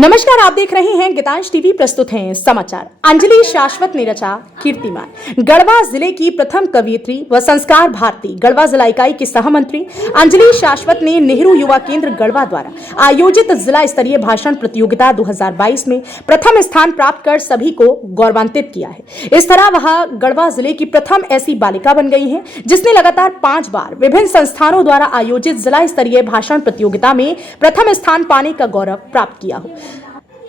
नमस्कार, आप देख रहे हैं गीतांश टीवी। प्रस्तुत हैं समाचार। अंजलि शाश्वत ने रचा कीर्तिमान। गढ़वा जिले की प्रथम कवयित्री व संस्कार भारती गढ़वा जिला इकाई की सहमंत्री अंजलि शाश्वत ने नेहरू युवा केंद्र गढ़वा द्वारा आयोजित जिला स्तरीय भाषण प्रतियोगिता 2022 में प्रथम स्थान प्राप्त कर सभी को गौरवान्वित किया है। इस तरह वह गढ़वा जिले की प्रथम ऐसी बालिका बन गई है जिसने लगातार 5 बार विभिन्न संस्थानों द्वारा आयोजित जिला स्तरीय भाषण प्रतियोगिता में प्रथम स्थान पाने का गौरव प्राप्त किया हो।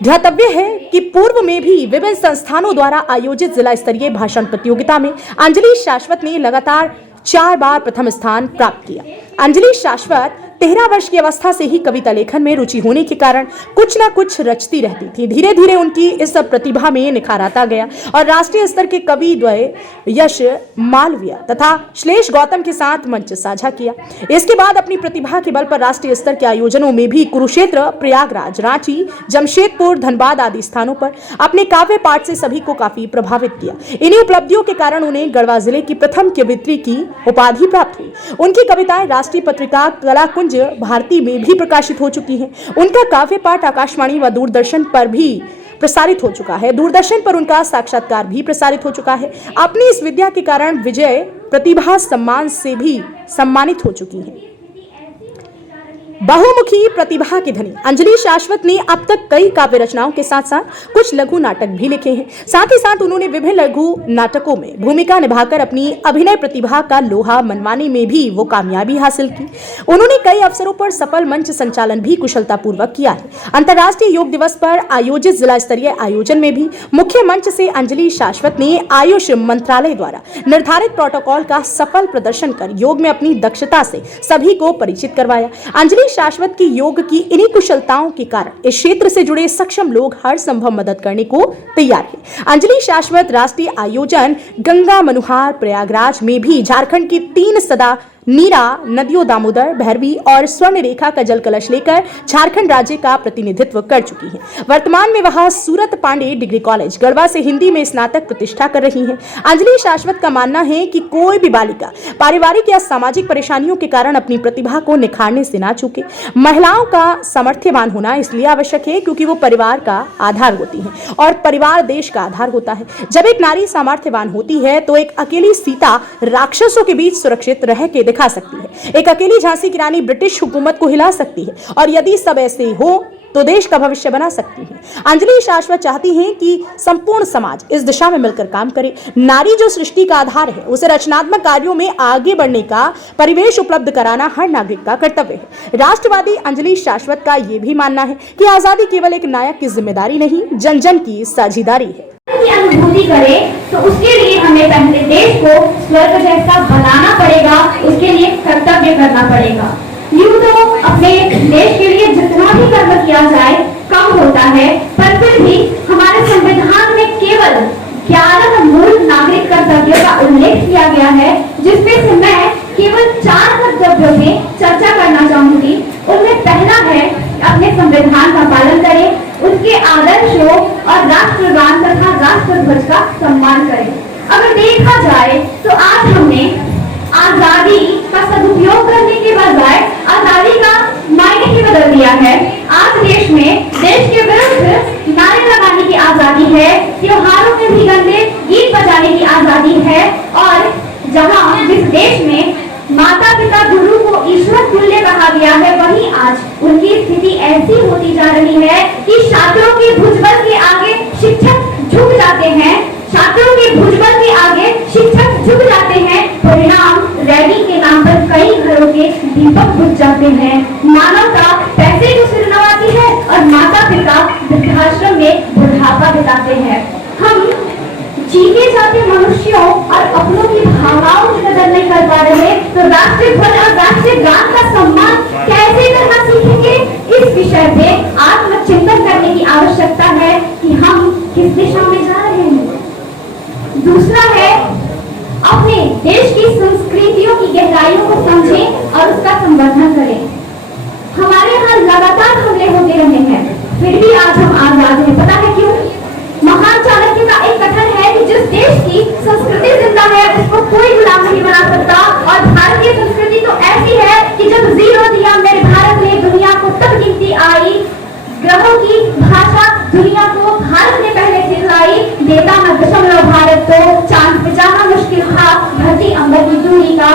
ध्यातव्य है कि पूर्व में भी विभिन्न संस्थानों द्वारा आयोजित जिला स्तरीय भाषण प्रतियोगिता में अंजलि शाश्वत ने लगातार 4 बार प्रथम स्थान प्राप्त किया। अंजलि शाश्वत 13 वर्ष की अवस्था से ही कविता लेखन में रुचि होने के कारण कुछ न कुछ रचती रहती थी। धीरे धीरे उनकी इस प्रतिभा में निखार आता गया और राष्ट्रीय स्तर के कवि द्वय यश मालवीय तथा श्लेष गौतम के साथ मंच साझा किया। इसके बाद अपनी प्रतिभा के बल पर राष्ट्रीय स्तर के आयोजनों में भी कुरुक्षेत्र, प्रयागराज, रांची, जमशेदपुर, धनबाद आदि स्थानों पर अपने काव्य पाठ से सभी को काफी प्रभावित किया। इन्हीं उपलब्धियों के कारण उन्हें गढ़वा जिले की प्रथम कवयित्री की उपाधि प्राप्त हुई। उनकी कविताएं राष्ट्रीय पत्रिका कलाकुंज भारती में भी प्रकाशित हो चुकी हैं। उनका काव्य पाठ आकाशवाणी व दूरदर्शन पर भी प्रसारित हो चुका है। दूरदर्शन पर उनका साक्षात्कार भी प्रसारित हो चुका है। अपनी इस विद्या के कारण विजय प्रतिभा सम्मान से भी सम्मानित हो चुकी है। बहुमुखी प्रतिभा की धनी अंजलि शाश्वत ने अब तक कई काव्य रचनाओं के साथ साथ कुछ लघु नाटक भी लिखे हैं। साथ ही साथ उन्होंने विभिन्न लघु नाटकों में भूमिका निभाकर अपनी अभिनय प्रतिभा का लोहा मनवाने में भी वो कामयाबी हासिल की। उन्होंने कई अवसरों पर सफल मंच संचालन भी कुशलतापूर्वक किया है। अंतर्राष्ट्रीय योग दिवस पर आयोजित जिला स्तरीय आयोजन में भी मुख्य मंच से अंजलि शाश्वत ने आयुष मंत्रालय द्वारा निर्धारित प्रोटोकॉल का सफल प्रदर्शन कर योग में अपनी दक्षता से सभी को परिचित करवाया। अंजलि शाश्वत की योग की इन्हीं कुशलताओं के कारण इस क्षेत्र से जुड़े सक्षम लोग हर संभव मदद करने को तैयार हैं। अंजलि शाश्वत राष्ट्रीय आयोजन गंगा मनुहार प्रयागराज में भी झारखंड की 3 सदा नीरा नदियों दामोदर, भैरवी और स्वर्ण रेखा का जल कलश लेकर झारखंड राज्य का प्रतिनिधित्व कर चुकी है। वर्तमान में वह सूरत पांडे डिग्री कॉलेज गढ़वा से हिंदी में स्नातक प्रतिष्ठा कर रही हैं। अंजलि शाश्वत का मानना है कि कोई भी बालिका पारिवारिक या सामाजिक परेशानियों के कारण अपनी प्रतिभा को निखारने से ना चूके। महिलाओं का सामर्थ्यवान होना इसलिए आवश्यक है क्योंकि वो परिवार का आधार होती है और परिवार देश का आधार होता है। जब एक नारी सामर्थ्यवान होती है तो एक अकेली सीता राक्षसों के बीच सुरक्षित रह के दिखा सकती है। एक अकेली झांसी की रानी ब्रिटिश हुकूमत को हिला सकती है और यदि सब ऐसे हो तो देश का भविष्य बना सकती है। अंजलि शाश्वत चाहती हैं कि संपूर्ण समाज इस दिशा में मिलकर काम करे। नारी जो सृष्टि का आधार है, उसे रचनात्मक कार्यों में आगे बढ़ने का परिवेश उपलब्ध कराना हर नागरिक का कर्तव्य है। राष्ट्रवादी अंजलि शाश्वत का यह भी मानना है कि आजादी केवल एक नायक की जिम्मेदारी नहीं, जन जन की साझेदारी है। अनुभूति करे तो उसके लिए हमें पहले देश को स्वर्ग जैसा बनाना पड़ेगा, उसके लिए कर्तव्य करना पड़ेगा। यूं तो अपने देश के लिए जितना भी कर्म किया जाए कम होता है, पर फिर भी हमारे संविधान में केवल 11 मूल नागरिक कर्तव्यों का उल्लेख किया गया है, जिसमें से मैं केवल 4 कर्तव्यों में चर्चा करना चाहूंगी। उनमें पहला है अपने संविधान का पालन करें, उसके आदर्शों और राष्ट्रगान तथा राष्ट्रध्वज का सम्मान करें। अगर देखा जाए तो आज हमने आजादी का सदुपयोग करने के बजाय आजादी का मायने ही बदल दिया है। आज देश में देश के विरुद्ध नारे लगाने की आजादी है, त्योहारों में भी गंदे गीत बजाने की आजादी है और जहां जिस देश में माता पिता गुरु को ईश्वर तुल्य कहा गया है, वहीं आज उनकी स्थिति ऐसी होती जा रही है कि छात्रों की भुजबल के आगे शिक्षक झुक जाते हैं। छात्रों के भुजबल के आगे शिक्षक झुक जाते हैं। परिणाम रैली के नाम पर कई घरों के दीपक बुझ जाते हैं। मानवता पैसे को सिर नवाती है और माता पिता वृद्धाश्रम में बुढ़ापा बिताते हैं। हम जीते जाते मनुष्यों और अपनों की भावनाओं की कदर नहीं कर पा रहे, तो राष्ट्रीय ध्वज और राष्ट्रीय गान का सम्मान कैसे करना सीखेंगे? इस विषय पे आत्मचिंतन करने की आवश्यकता है कि हम किस दिशा में जा रहे हैं। दूसरा है अपने देश की संस्कृतियों की गहराइयों को समझें और उसका संवर्धन करें। हमारे यहाँ लगातार हमले होते रहे हैं, फिर भी आज हम आजाद हैं। पता है क्यों? महान चाणक्य का एक कथन है कि जिस देश की संस्कृति जिंदा है उसको कोई गुलाम नहीं बना सकता, और भारतीय संस्कृति तो ऐसी है कि जब 0 दिया मेरे भारत ने दुनिया को तब गिनती आई। ग्रहों की भाषा दुनिया को भारत ने पहले सिखलाई। नेता न दशमलव भारत को चांद पे जाना मुश्किल था, धरती अंबर की दूरी का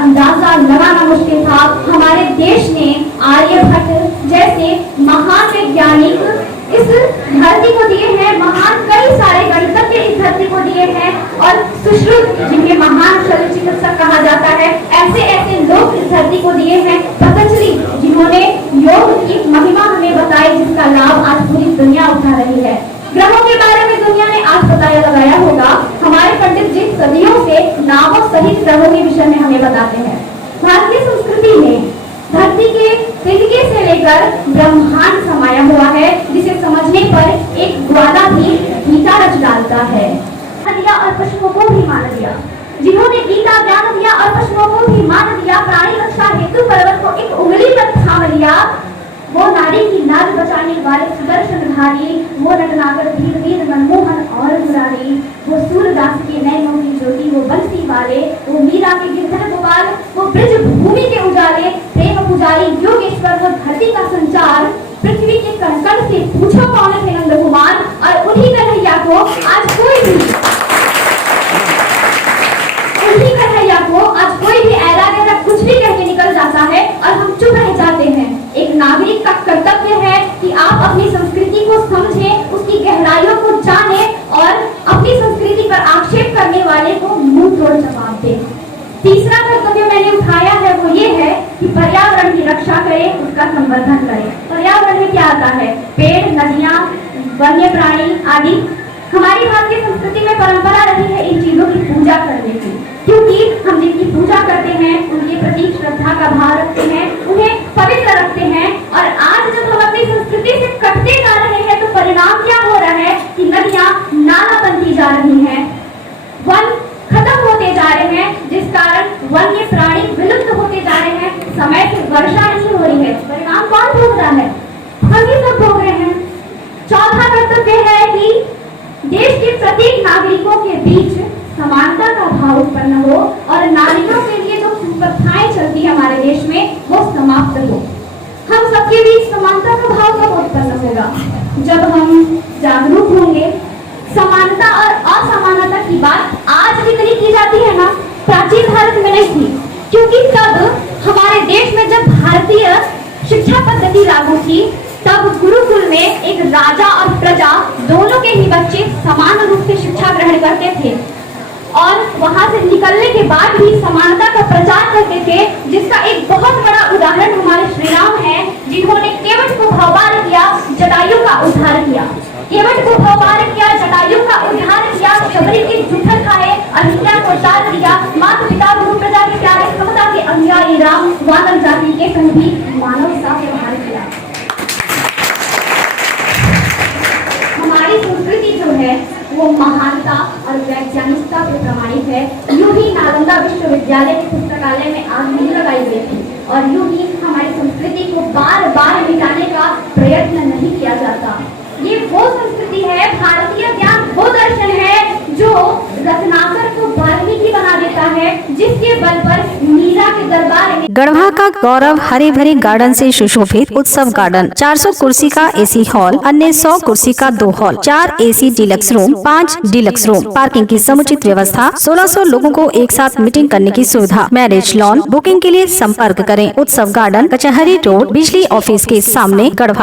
अंदाजा लगाना मुश्किल था। हमारे देश ने आर्यभट्ट जैसे महान वैज्ञानिक इस धरती को दिए हैं, महान कई सारे गणितज्ञ इस धरती को दिए हैं, और सुश्रुत जिन्हें महान शल्य चिकित्सक कहा जाता है, ऐसे ऐसे लोग इस धरती को दिए हैं। पतंजलि जिन्होंने योग की महिमा हमें बताई, जिसका लाभ आज पूरी दुनिया उठा रही है। ग्रहों के बारे में दुनिया ने आज पता लगाया होगा। हमारे पंडित जी सदियों से नामों सहित ग्रहों के विषय में हमें बताते हैं। भारतीय संस्कृति में धरती के तिनके से लेकर ब्रह्मांड समाया हुआ है, जिसे समझने पर एक ग्वाला भी गीता रच डालता है। दिया और पशुओं को भी मान दिया, जिन्होंने गीता ज्ञान दिया और पशुओं को भी मान दिया। प्राणी रक्षा हेतु पर्वत को एक उंगली पर थाम लिया। वो नारी की लाज बचाने वाले सुदर्शनधारी, वो नटनागर धीर वीर मनमोहन और मुरारी, वो सूरदास के नयनों की ज्योति, वो बंसी वाले, वो मीरा के गिरधर गोपाल, वो ब्रज भूमि के उजाले, प्रेम पुजारी योगेश्वर, वो धरती का संचार, पृथ्वी के कण कण से पूछो कौन थे नंद कुमार। और उन्हीं कन्हैया को आज कोई भी ऐरा गैरा कुछ भी कह के निकल जाता है और हम चुप रह जाते हैं। एक नागरिक का कर्तव्य है कि आप अपनी संस्कृति को समझें, उसकी गहराइयों को जानें और अपनी संस्कृति पर आक्षेप करने वाले को मुंह तोड़ जवाब दें। तीसरा कर्तव्य मैंने उठाया है वो ये है कि पर्यावरण की रक्षा करें, उसका संवर्धन करें। पर्यावरण में क्या आता है? पेड़, नदियां, वन्य प्राणी आदि। हमारी भारतीय संस्कृति में परंपरा रही है इन चीजों की पूजा करने की, क्योंकि हम जिनकी पूजा करते हैं उनके प्रति श्रद्धा का भाव रखते हैं, उन्हें पवित्र रखते हैं। और आज जब हम अपनी संस्कृति से कटते जा रहे हैं तो परिणाम क्या हो रहा है कि नदियां नाला बनती जा रही हैं, वन खत्म होते जा रहे हैं, जिस कारण वन्य प्राणी विलुप्त होते जा रहे हैं, समय से वर्षा नहीं हो रही है। परिणाम कौन भोग रहा है? हम ही सब भोग रहे हैं। चौथा कर्तव्य है कि देश के प्रत्येक नागरिकों के बीच समानता का भाव उत्पन्न हो और नारियों के लिए जो प्रथाएं चलती है हमारे देश में वो समाप्त हो। हम सबके बीच समानता का भाव कब उत्पन्न होगा? जब हम जागरूक होंगे। समानता और असमानता की बात आज जितनी की जाती है ना, प्राचीन भारत में नहीं थी, क्योंकि तब हमारे देश में जब भारतीय शिक्षा पद्धति लागू थी तब गुरुकुल में एक राजा और प्रजा दोनों के ही बच्चे समान रूप से शिक्षा ग्रहण करते थे और वहां से निकलने के बाद भी समानता का प्रचार करते थे, जिसका एक बहुत बड़ा उदाहरण हमारे श्री राम है, जिन्होंने केवट को भवपार किया, जटायु का उद्धार किया। केवट को भवपार किया, जटायु का उद्धार किया, शबरी के जूठन खाए, अहिल्या को तार दिया, माता पिता गुरु प्रजा के प्यारे समता के अनुयायी राम वानर जाति के संग भी मानव सा व्यवहार किया। हमारी संस्कृति जो है वो महानता और वैज्ञानिकता पे प्रमाणित है। यूं ही नालंदा विश्वविद्यालय के पुस्तकालय में आग नहीं लगाई गई थी और यूं ही हमारी संस्कृति को बार बार मिटाने का प्रयत्न नहीं किया जाता। ये वो संस्कृति है, भारतीय ज्ञान वो दर्शन है जो रत्नाकर को वाल्मीकि बना देता है, जिसके बल पर मीरा के दरबार में गढ़वा का गौरव हरे भरे गार्डन से सुशोभित उत्सव गार्डन, 400 कुर्सी का एसी हॉल, अन्य 100 कुर्सी का 2 hall, 4 AC deluxe room, 5 deluxe room, parking की समुचित व्यवस्था, 1600 लोगों को एक साथ मीटिंग करने की सुविधा, मैरिज लॉन। बुकिंग के लिए संपर्क करें उत्सव गार्डन, कचहरी रोड, बिजली ऑफिस के सामने, गढ़वा।